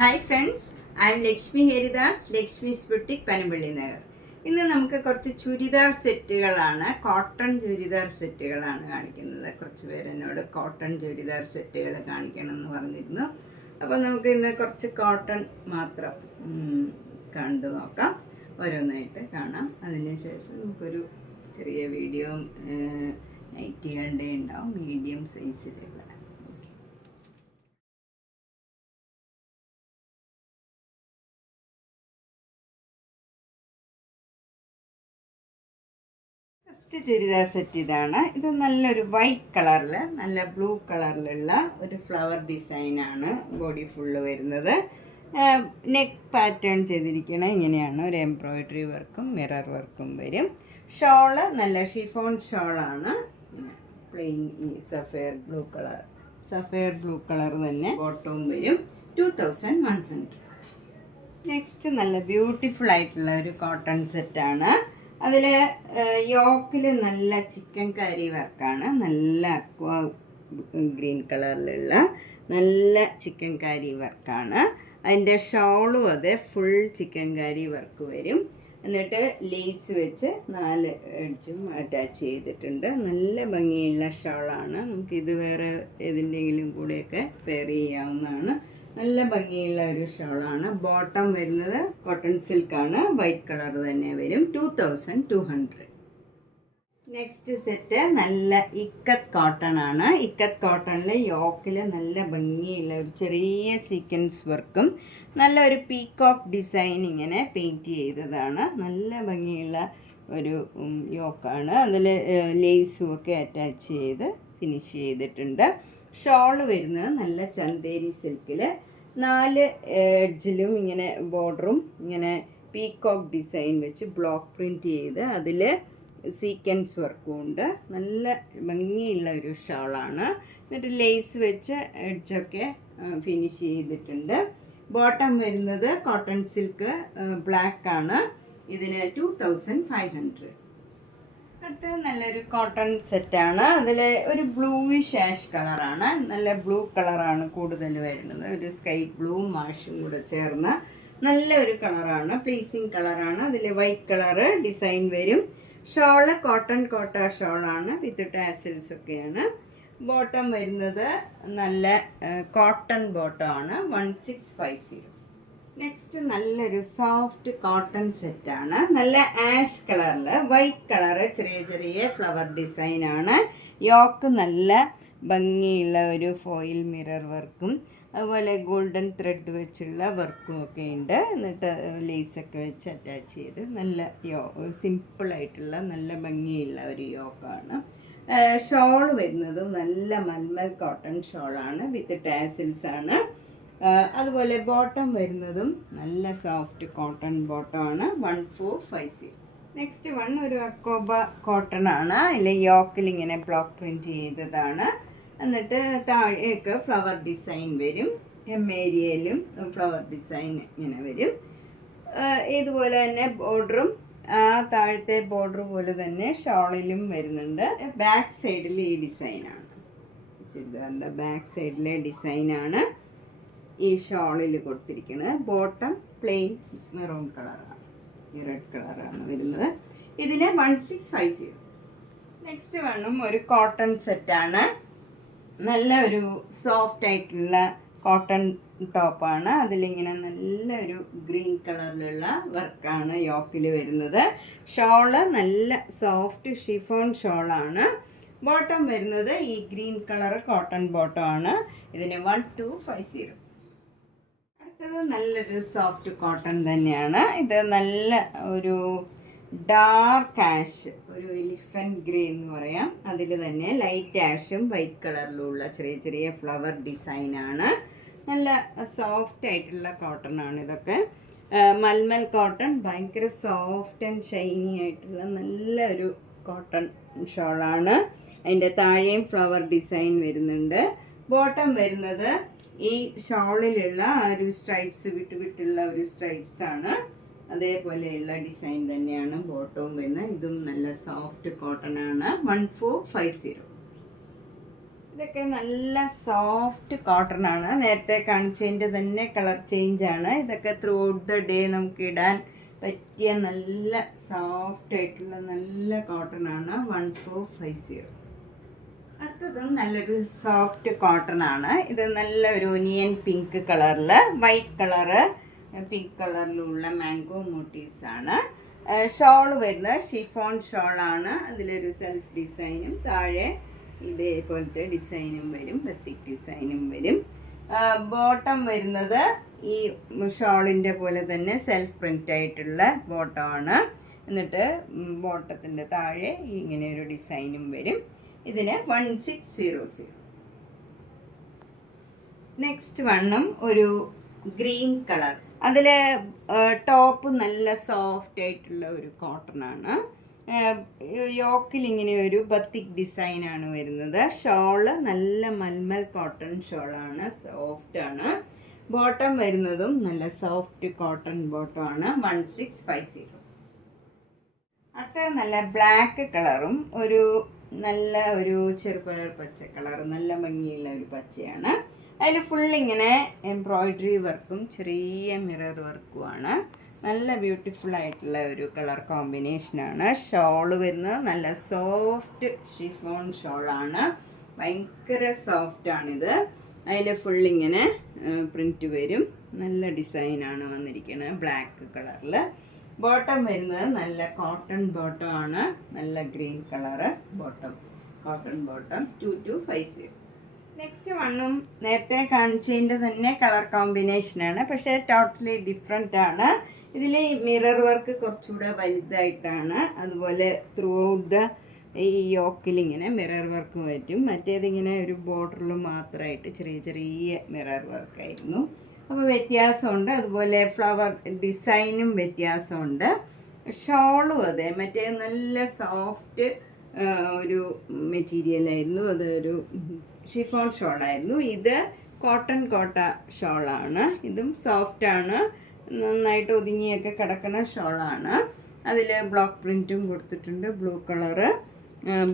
Hi friends, I M Lakshmi Haridas, Lakshmi's boutique, Panampilly Nagar. ഇന്ന് നമുക്ക് കുറച്ച് ചുരിദാർ സെറ്റുകളാണ്, കോട്ടൺ ചുരിദാർ സെറ്റുകളാണ് കാണിക്കുന്നത്. കുറച്ച് പേര് എന്നോട് കോട്ടൺ ചുരിദാർ സെറ്റുകൾ കാണിക്കണം എന്ന് പറഞ്ഞിരുന്നു. അപ്പോൾ നമുക്ക് ഇന്ന് കുറച്ച് കോട്ടൺ മാത്രം കണ്ടു നോക്കാം, ഓരോന്നായിട്ട് കാണാം. അതിനുശേഷം നമുക്കൊരു ചെറിയ വീഡിയോ നൈറ്റികളുടെ ഉണ്ടാവും, മീഡിയം സൈസിലുള്ള. ഫസ്റ്റ് ചുരിദാർ സെറ്റ് ഇതാണ്. ഇത് നല്ലൊരു വൈറ്റ് കളറിൽ, നല്ല ബ്ലൂ കളറിലുള്ള ഒരു ഫ്ലവർ ഡിസൈനാണ് ബോഡി ഫുള്ള് വരുന്നത്. നെക്ക് പാറ്റേൺ ചെയ്തിരിക്കുന്നത് ഇങ്ങനെയാണ്. ഒരു എംബ്രോയിഡറി വർക്കും മിറർ വർക്കും വരും. ഷോള് നല്ല ഷിഫോൺ ഷോളാണ്, പ്ലെയിൻ സഫയർ ബ്ലൂ കളർ തന്നെ ബോട്ടവും വരും. 2100. നെക്സ്റ്റ് നല്ല ബ്യൂട്ടിഫുൾ ആയിട്ടുള്ള ഒരു കോട്ടൺ സെറ്റാണ്. അതിൽ യോക്കിൽ നല്ല ചിക്കൻ കറി വർക്കാണ്, നല്ല അക്വ ഗ്രീൻ കളറിലുള്ള നല്ല ചിക്കൻ കറി വർക്കാണ്. അതിൻ്റെ ഷോളും അതെ ഫുൾ ചിക്കൻ കറി വർക്ക് വരും. എന്നിട്ട് ലേസ് വെച്ച് 4 എഡ്ജും അറ്റാച്ച് ചെയ്തിട്ടുണ്ട്. നല്ല ഭംഗിയുള്ള ഷോളാണ്. നമുക്കിത് വേറെ ഏതിൻ്റെങ്കിലും കൂടെയൊക്കെ പെയർ ചെയ്യാവുന്നതാണ്. നല്ല ഭംഗിയുള്ള ഒരു ഷോളാണ്. ബോട്ടം വരുന്നത് കോട്ടൺ സിൽക്കാണ്, വൈറ്റ് കളർ തന്നെ വരും. 2200. നെക്സ്റ്റ് സെറ്റ് നല്ല ഇക്കത്ത് കോട്ടൺ ആണ്. ഇക്കത്ത് കോട്ടണിൽ യോക്കിൽ നല്ല ഭംഗിയുള്ള ഒരു ചെറിയ സീക്വൻസ് വർക്കും നല്ല ഒരു പീകോക്ക് ഡിസൈൻ ഇങ്ങനെ പെയിൻറ്റ് ചെയ്തതാണ്. നല്ല ഭംഗിയുള്ള ഒരു യോക്കാണ്. അതിൽ ലേസും ഒക്കെ അറ്റാച്ച് ചെയ്ത് ഫിനിഷ് ചെയ്തിട്ടുണ്ട്. ഷോള് വരുന്നത് നല്ല ചന്തേരി സിൽക്കിൽ 4 എഡ്ജിലും ഇങ്ങനെ ബോർഡറും ഇങ്ങനെ പീകോക്ക് ഡിസൈൻ വെച്ച് ബ്ലോക്ക് പ്രിൻറ്റ് ചെയ്ത് അതിൽ സീക്വൻസ് വർക്കും ഉണ്ട്. നല്ല ഭംഗിയുള്ള ഒരു ഷോളാണ്. എന്നിട്ട് ലേസ് വെച്ച് എഡ്ജൊക്കെ ഫിനിഷ് ചെയ്തിട്ടുണ്ട്. ബോട്ടം വരുന്നത് കോട്ടൺ സിൽക്ക് ബ്ലാക്ക് ആണ്. ഇതിന് 2500. അടുത്തത് നല്ലൊരു കോട്ടൺ സെറ്റാണ്. അതിൽ ഒരു ബ്ലൂയിഷ് ആഷ് കളറാണ്, നല്ല ബ്ലൂ കളറാണ് കൂടുതൽ വരുന്നത്. ഒരു സ്കൈ ബ്ലൂവും മാഷും കൂടെ ചേർന്ന നല്ലൊരു കളറാണ്, പ്ലീസിങ് കളറാണ്. അതിൽ വൈറ്റ് കളറ് ഡിസൈൻ വരും. ഷോള് കോട്ട ഷോളാണ്, വിത്ത് ടാസിൽസ് ഒക്കെയാണ്. ബോട്ടം വരുന്നത് നല്ല കോട്ടൺ ബോട്ടമാണ്, 1650. നെക്സ്റ്റ് നല്ലൊരു സോഫ്റ്റ് കോട്ടൺ സെറ്റാണ്. നല്ല ആഷ് കളറിൽ വൈറ്റ് കളറ് ചെറിയ ചെറിയ ഫ്ലവർ ഡിസൈനാണ്. യോക്ക് നല്ല ഭംഗിയുള്ള ഒരു ഫോയിൽ മിറർ വർക്കും അതുപോലെ ഗോൾഡൻ ത്രെഡ് വെച്ചുള്ള വർക്കും ഒക്കെ ഉണ്ട്. എന്നിട്ട് ലേസൊക്കെ വെച്ച് അറ്റാച്ച് ചെയ്ത് നല്ല സിമ്പിളായിട്ടുള്ള നല്ല ഭംഗിയുള്ള ഒരു യോക്കാണ്. ഷോൾ വരുന്നതും നല്ല മൽമൽ കോട്ടൺ ഷോളാണ്, വിത്ത് ടാസിൽസ് ആണ്. അതുപോലെ ബോട്ടം വരുന്നതും നല്ല സോഫ്റ്റ് കോട്ടൺ ബോട്ടമാണ്, 1450. നെക്സ്റ്റ് വൺ ഒരു അക്കോബ കോട്ടൺ ആണ്. അതിൽ യോക്കിൽ ഇങ്ങനെ ബ്ലോക്ക് പ്രിൻറ്റ് ചെയ്തതാണ്. എന്നിട്ട് താഴേക്ക് ഫ്ലവർ ഡിസൈൻ വരും. ഏരിയയിലും ഫ്ലവർ ഡിസൈൻ ഇങ്ങനെ വരും. ഇതുപോലെ തന്നെ ബോർഡറും ആ താഴത്തെ ബോർഡർ പോലെ തന്നെ ഷോളിലും വരുന്നുണ്ട്. ബാക്ക് സൈഡിൽ ഈ ഡിസൈനാണ്, ചുരിദാറിൻ്റെ ബാക്ക് സൈഡിലെ ഡിസൈനാണ് ഈ ഷോളിൽ കൊടുത്തിരിക്കുന്നത്. ബോട്ടം പ്ലെയിൻ മെറൂൺ കളറാണ്, ഈ റെഡ് കളറാണ് വരുന്നത്. ഇതിന് 1650. നെക്സ്റ്റ് വേണം ഒരു കോട്ടൺ സെറ്റാണ്. നല്ല ഒരു സോഫ്റ്റ് ആയിട്ടുള്ള കോട്ടൺ ടോപ്പാണ്. അതിലിങ്ങനെ നല്ലൊരു ഗ്രീൻ കളറിലുള്ള വർക്കാണ് യോക്കിൽ വരുന്നത്. ഷോള് നല്ല സോഫ്റ്റ് ഷിഫോൺ ഷോളാണ്. ബോട്ടം വരുന്നത് ഈ ഗ്രീൻ കളർ കോട്ടൺ ബോട്ടമാണ്. ഇതിന് 1250. അടുത്തത് നല്ലൊരു സോഫ്റ്റ് കോട്ടൺ തന്നെയാണ്. ഇത് നല്ല ഒരു ഡാർക്ക് ആഷ്, ഒരു എലിഫൻറ്റ് ഗ്രേ എന്ന് പറയാം. അതിൽ തന്നെ ലൈറ്റ് ആഷും വൈറ്റ് കളറിലുള്ള ചെറിയ ചെറിയ ഫ്ലവർ ഡിസൈനാണ്. നല്ല സോഫ്റ്റ് ആയിട്ടുള്ള കോട്ടൺ ആണ് ഇതൊക്കെ. മൽമൽ കോട്ടൺ, ഭയങ്കര സോഫ്റ്റ് ആൻഡ് ഷൈനി ആയിട്ടുള്ള നല്ലൊരു കോട്ടൺ ഷോളാണ്. അതിൻ്റെ താഴെയും ഫ്ലവർ ഡിസൈൻ വരുന്നുണ്ട്. ബോട്ടം വരുന്നത് ഈ ഷോളിലുള്ള ഒരു സ്ട്രൈപ്സ് വിട്ടുള്ള ഒരു സ്ട്രൈപ്സ് ആണ്. അതേപോലെയുള്ള ഡിസൈൻ തന്നെയാണ് ബോട്ടവും വരുന്നത്. ഇതും നല്ല സോഫ്റ്റ് കോട്ടൺ ആണ്, 1450. ഇതൊക്കെ നല്ല സോഫ്റ്റ് കോട്ടൺ ആണ്. നേരത്തെ കാണിച്ചതിൻ്റെ തന്നെ കളർ ചേഞ്ച് ആണ്. ഇതൊക്കെ ത്രൂ ഔട്ട് ദ ഡേ നമുക്ക് ഇടാൻ പറ്റിയ നല്ല സോഫ്റ്റ് ആയിട്ടുള്ള നല്ല കോട്ടൺ ആണ്. 1450. അടുത്തത് നല്ലൊരു സോഫ്റ്റ് കോട്ടൺ ആണ്. ഇത് നല്ല ഒരു ഒനിയൻ പിങ്ക് കളറിൽ വൈറ്റ് കളറ് പിങ്ക് കളറിലുള്ള മാംഗോ മോട്ടീവ്സ് ആണ്. ഷോൾ വരുന്നത് ഷിഫോൺ ഷോളാണ്. അതിലൊരു സെൽഫ് ഡിസൈനും താഴെ ഇതേപോലത്തെ ഡിസൈനും വരും, ബത്തിക് ഡിസൈനും വരും. ബോട്ടം വരുന്നത് ഈ ഷോളിൻ്റെ പോലെ തന്നെ സെൽഫ് പ്രിൻ്റ് ആയിട്ടുള്ള ബോട്ടമാണ്. എന്നിട്ട് ബോട്ടത്തിൻ്റെ താഴെ ഇങ്ങനെ ഒരു ഡിസൈനും വരും. ഇതിന് 1600. നെക്സ്റ്റ് വണ്ണും ഒരു ഗ്രീൻ കളർ. അതിൽ ടോപ്പ് നല്ല സോഫ്റ്റ് ആയിട്ടുള്ള ഒരു കോട്ടൺ ആണ്. യോക്കിൽ ഇങ്ങനെ ഒരു ബത്തിക് ഡിസൈനാണ് വരുന്നത്. ഷോള് നല്ല മൽമൽ കോട്ടൺ ഷോളാണ്, സോഫ്റ്റ് ആണ്. ബോട്ടം വരുന്നതും നല്ല സോഫ്റ്റ് കോട്ടൺ ബോട്ടം ആണ്. 1650. അടുത്തത് നല്ല ബ്ലാക്ക് കളറും നല്ല ഒരു ചെറുപയർ പച്ച കളർ, നല്ല ഭംഗിയുള്ള ഒരു പച്ചയാണ്. അതിൽ ഫുൾ ഇങ്ങനെ എംബ്രോയിഡറി വർക്കും ചെറിയ മിറർ വർക്കുമാണ്. നല്ല ബ്യൂട്ടിഫുൾ ആയിട്ടുള്ള ഒരു കളർ കോമ്പിനേഷനാണ്. ഷോള് വരുന്നത് നല്ല സോഫ്റ്റ് ഷിഫോൺ ഷോളാണ്. ഭയങ്കര സോഫ്റ്റാണിത്. അതിൽ ഫുൾ ഇങ്ങനെ പ്രിൻറ്റ് വരും. നല്ല ഡിസൈനാണ് വന്നിരിക്കുന്നത് ബ്ലാക്ക് കളറിൽ. ബോട്ടം വരുന്നത് നല്ല കോട്ടൺ ബോട്ടം ആണ്. നല്ല green colour bottom, cotton bottom. 2250. Next വണ്ണും നേരത്തെ കാണിച്ചതിൻ്റെ തന്നെ കളർ കോമ്പിനേഷനാണ്, പക്ഷേ ടോട്ടലി ഡിഫറെൻ്റ് ആണ്. ഇതിൽ മിറർ വർക്ക് കുറച്ചുകൂടെ വലുതായിട്ടാണ്. അതുപോലെ ത്രൂ ഔട്ട് ദ ഈ യോക്കിൽ ഇങ്ങനെ മിറർ വർക്ക് വരും. മറ്റേതിങ്ങനെ ഒരു ബോർഡറിൽ മാത്രമായിട്ട് ചെറിയ ചെറിയ മിറർ വർക്കായിരുന്നു. അപ്പോൾ വ്യത്യാസമുണ്ട്. അതുപോലെ ഫ്ലവർ ഡിസൈനും വ്യത്യാസമുണ്ട്. ഷോളും അതെ, മറ്റേ നല്ല സോഫ്റ്റ് ഒരു മെറ്റീരിയലായിരുന്നു. അതൊരു ഷിഫോൺ ഷോളായിരുന്നു. ഇത് കോട്ടൺ ഷോളാണ്. ഇതും സോഫ്റ്റാണ്, നന്നായിട്ട് ഒതുങ്ങിയൊക്കെ കിടക്കുന്ന ഷോളാണ്. അതിൽ ബ്ലോക്ക് പ്രിൻറ്റും കൊടുത്തിട്ടുണ്ട്. ബ്ലൂ കളറ്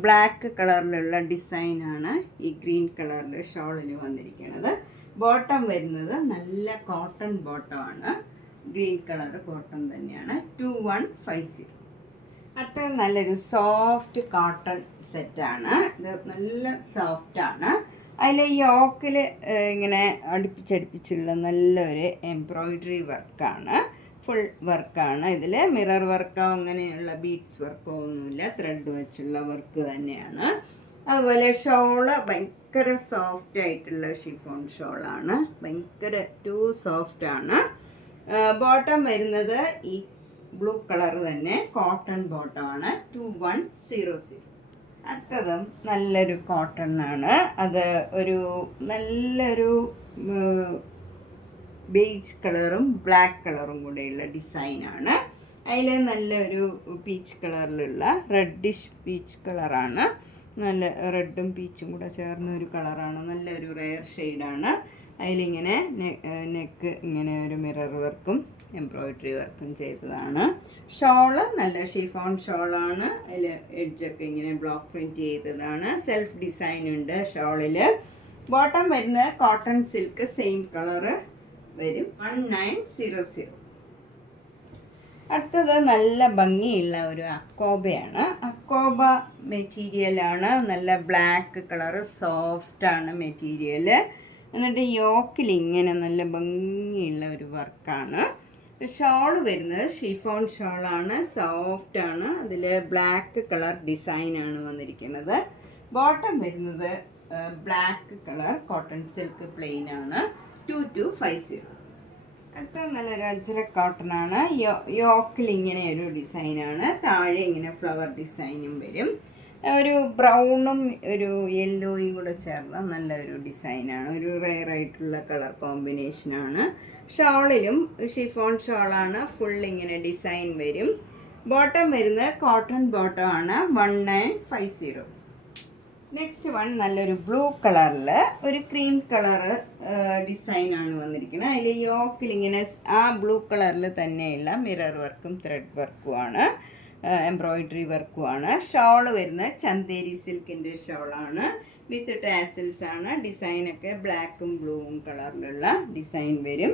ബ്ലാക്ക് കളറിലുള്ള ഡിസൈനാണ് ഈ ഗ്രീൻ കളറിൽ ഷോളിൽ വന്നിരിക്കുന്നത്. ബോട്ടം വരുന്നത് നല്ല കോട്ടൺ ബോട്ടമാണ്. ഗ്രീൻ കളർ ബോട്ടം തന്നെയാണ്. 2150. അടുത്തത് നല്ലൊരു സോഫ്റ്റ് കോട്ടൺ സെറ്റാണ്. ഇത് നല്ല സോഫ്റ്റാണ്. അതിൽ യോക്കിൽ ഇങ്ങനെ അടുപ്പിച്ചടുപ്പിച്ചുള്ള നല്ലൊരു എംബ്രോയിഡറി വർക്കാണ്, ഫുൾ വർക്കാണ്. ഇതിൽ മിറർ വർക്കോ അങ്ങനെയുള്ള ബീഡ്സ് വർക്കോ ഒന്നുമില്ല, ത്രെഡ് വെച്ചുള്ള വർക്ക് തന്നെയാണ്. അതുപോലെ ഷോള് ഭയങ്കര സോഫ്റ്റ് ആയിട്ടുള്ള ഷിഫോൺ ഷോളാണ്. ഭയങ്കര ടു സോഫ്റ്റാണ്. ബോട്ടം വരുന്നത് ഈ ബ്ലൂ കളർ തന്നെ കോട്ടൺ ബോട്ടമാണ്. 2100. അടുത്തതും നല്ലൊരു കോട്ടൺ ആണ്. അത് ഒരു നല്ലൊരു ബേജ് കളറും ബ്ലാക്ക് കളറും കൂടെയുള്ള ഡിസൈനാണ്. അതിൽ നല്ലൊരു പീച്ച് കളറിലുള്ള റെഡിഷ് പീച്ച് കളറാണ്. നല്ല റെഡും പീച്ചും കൂടെ ചേർന്ന ഒരു കളറാണ്. നല്ലൊരു റെയർ ഷെയ്ഡാണ്. അതിലിങ്ങനെ നെക്ക് ഇങ്ങനെ ഒരു മിറർ വർക്കും എംബ്രോയിഡറി വർക്കും ചെയ്തതാണ്. ഷോള് നല്ല ഷിഫോൺ ഷോളാണ്. അതിൽ എഡ്ജൊക്കെ ഇങ്ങനെ ബ്ലോക്ക് പ്രിൻറ്റ് ചെയ്തതാണ്. സെൽഫ് ഡിസൈൻ ഉണ്ട് ഷോളിൽ. ബോട്ടം വരുന്നത് കോട്ടൺ സിൽക്ക് സെയിം കളറ് വരും. 1900. അടുത്തത് നല്ല ഭംഗിയുള്ള ഒരു അക്കോബയാണ്. അക്കോബ മെറ്റീരിയലാണ്. നല്ല ബ്ലാക്ക് കളറ്, സോഫ്റ്റാണ് മെറ്റീരിയൽ. എന്നിട്ട് യോക്കിൽ ഇങ്ങനെ നല്ല ഭംഗിയുള്ള ഒരു വർക്കാണ്. ഷോള് വരുന്നത് ഷിഫോൺ ഷോളാണ്, സോഫ്റ്റാണ്. അതിൽ ബ്ലാക്ക് കളർ ഡിസൈനാണ് വന്നിരിക്കുന്നത്. ബോട്ടം വരുന്നത് black colour cotton silk plain ആണ്. 2250. അടുത്ത നല്ലൊരു അജ്രക് കോട്ടൺ ആണ്. യോക്കിൽ ഇങ്ങനെ ഒരു ഡിസൈനാണ്. താഴെ ഇങ്ങനെ ഫ്ലവർ ഡിസൈനും വരും. ഒരു ബ്രൗണും ഒരു യെല്ലോയും കൂടെ ചേർന്ന നല്ലൊരു ഡിസൈനാണ്. ഒരു റെയർ ആയിട്ടുള്ള കളർ കോമ്പിനേഷനാണ്. ഷോളിലും ഷിഫോൺ ഷോളാണ്. ഫുൾ ഇങ്ങനെ ഡിസൈൻ വരും. ബോട്ടം വരുന്നത് കോട്ടൺ ബോട്ടം ആണ്. 1950. നെക്സ്റ്റ് വൺ നല്ലൊരു ബ്ലൂ കളറിൽ ഒരു ക്രീം കളറ് ഡിസൈനാണ് വന്നിരിക്കുന്നത്. അതിൽ യോക്കിൽ ഇങ്ങനെ ആ ബ്ലൂ കളറിൽ തന്നെയുള്ള മിറർ വർക്കും ത്രെഡ് വർക്കുമാണ്, എംബ്രോയിഡറി വർക്കുമാണ്. ഷോള് വരുന്നത് ചന്തേരി സിൽക്കിൻ്റെ ഷോളാണ്. വിത്ത് ടാസിൽസ് ആണ്. ഡിസൈനൊക്കെ ബ്ലാക്കും ബ്ലൂവും കളറിലുള്ള ഡിസൈൻ വരും.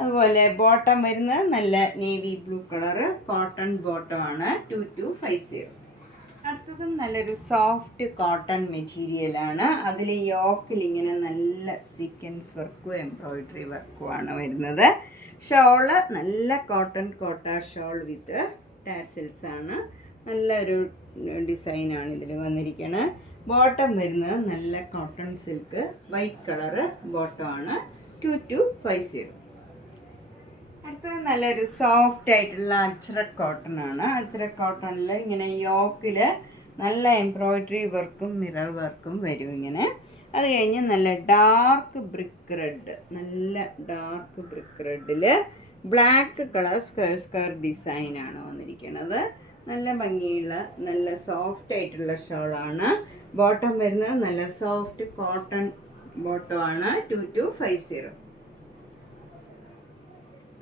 അതുപോലെ ബോട്ടം വരുന്നത് നല്ല navy blue colour cotton bottom ആണ്. 2250. അടുത്തതും നല്ലൊരു സോഫ്റ്റ് കോട്ടൺ മെറ്റീരിയലാണ്. അതിൽ യോക്കിൽ ഇങ്ങനെ നല്ല സീക്വൻസ് വർക്കും എംബ്രോയിഡറി വർക്കുമാണ് വരുന്നത്. ഷോള് നല്ല കോട്ടൺ ഷോൾ വിത്ത് ടാസിൽസ് ആണ്. നല്ലൊരു ഡിസൈനാണ് ഇതിൽ വന്നിരിക്കുന്നത്. ബോട്ടം വരുന്നത് നല്ല കോട്ടൺ സിൽക്ക് വൈറ്റ് കളറ് ബോട്ടമാണ്. 2250. അടുത്തത് നല്ലൊരു സോഫ്റ്റ് ആയിട്ടുള്ള അജ്രക് കോട്ടൺ ആണ്. അജ്രക് കോട്ടണിൽ ഇങ്ങനെ യോക്കിൽ നല്ല എംബ്രോയിഡറി വർക്കും മിറർ വർക്കും വരും ഇങ്ങനെ. അത് കഴിഞ്ഞ് നല്ല ഡാർക്ക് ബ്രിക്ക് റെഡ്, നല്ല ഡാർക്ക് ബ്രിക്ക് റെഡിൽ ബ്ലാക്ക് കളർ സ്ക്വയർ ഡിസൈനാണ് വന്നിരിക്കുന്നത്. നല്ല ഭംഗിയുള്ള നല്ല സോഫ്റ്റ് ആയിട്ടുള്ള ഷോളാണ്. ബോട്ടം വരുന്നത് നല്ല സോഫ്റ്റ് കോട്ടൺ ബോട്ടമാണ്. 2250.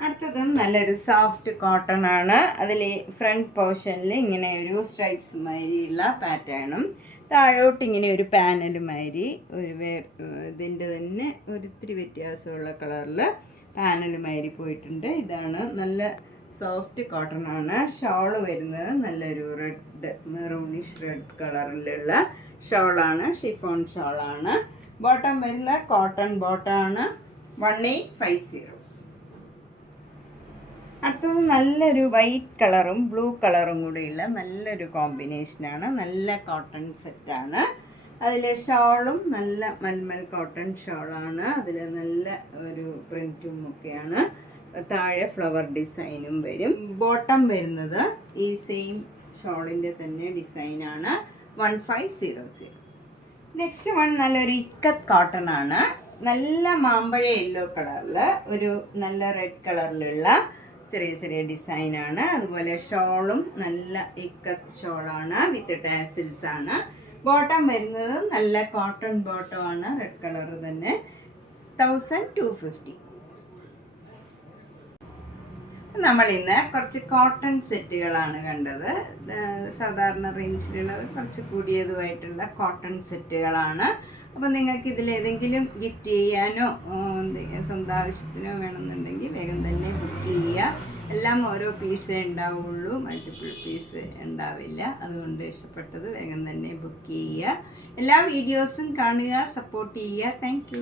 അടുത്തതും നല്ലൊരു സോഫ്റ്റ് കോട്ടൺ ആണ്. അതിൽ ഫ്രണ്ട് പോർഷനിൽ ഇങ്ങനെ ഒരു സ്ട്രൈപ്സ് മാതിരിയുള്ള പാറ്റേണും താഴോട്ട് ഇങ്ങനെ ഒരു പാനൽ മാതിരി ഒരു ഇതിൻ്റെ തന്നെ ഒരിത്തിരി വ്യത്യാസമുള്ള കളറിൽ പാനൽ മാതിരി പോയിട്ടുണ്ട്. ഇതാണ് നല്ല സോഫ്റ്റ് കോട്ടൺ ആണ്. ഷോള് വരുന്നത് നല്ലൊരു റെഡ് മെറൂണിഷ് റെഡ് കളറിലുള്ള ഷോളാണ്. ഷിഫോൺ ഷോളാണ്. ബോട്ടം വരുന്ന കോട്ടൺ ബോട്ടമാണ്. 1850. അടുത്തത് നല്ലൊരു വൈറ്റ് കളറും ബ്ലൂ കളറും കൂടിയുള്ള നല്ലൊരു കോമ്പിനേഷനാണ്. നല്ല കോട്ടൺ സെറ്റാണ്. അതിൽ ഷോളും നല്ല മൽമൽ കോട്ടൺ ഷോളാണ്. അതിൽ നല്ല ഒരു പ്രിൻറ്റും ഒക്കെയാണ്. താഴെ ഫ്ലവർ ഡിസൈനും വരും. ബോട്ടം വരുന്നത് ഈ സെയിം ഷോളിൻ്റെ തന്നെ ഡിസൈനാണ്. 1500. നെക്സ്റ്റ് വൺ നല്ലൊരു ഇക്കത്ത് കോട്ടൺ ആണ്. നല്ല മാമ്പഴ യെല്ലോ കളറിൽ ഒരു നല്ല റെഡ് കളറിലുള്ള ചെറിയ ചെറിയ ഡിസൈനാണ്. അതുപോലെ ഷോളും നല്ല ഇക്കത്ത് ഷോളാണ് വിത്ത് ടാസിൽസ് ആണ്. ബോട്ടം വരുന്നത് നല്ല കോട്ടൺ ബോട്ടമാണ്. റെഡ് കളർ തന്നെ. 1250. നമ്മൾ ഇന്ന് കുറച്ച് കോട്ടൺ സെറ്റുകളാണ് കണ്ടത്. സാധാരണ റേഞ്ചിലുള്ളത് കുറച്ച് കൂടിയതുമായിട്ടുള്ള കോട്ടൺ സെറ്റുകളാണ്. അപ്പോൾ നിങ്ങൾക്ക് ഇതിലേതെങ്കിലും ഗിഫ്റ്റ് ചെയ്യാനോ സ്വന്തം ആവശ്യത്തിനോ വേണമെന്നുണ്ടെങ്കിൽ വേഗം തന്നെ ബുക്ക് ചെയ്യുക. എല്ലാം ഓരോ പീസേ ഉണ്ടാവുള്ളൂ, മൾട്ടിപ്പിൾ പീസ് ഉണ്ടാവില്ല. അതുകൊണ്ട് ഇഷ്ടപ്പെട്ടത് വേഗം തന്നെ ബുക്ക് ചെയ്യുക. എല്ലാ വീഡിയോസും കാണുക, സപ്പോർട്ട് ചെയ്യുക. താങ്ക്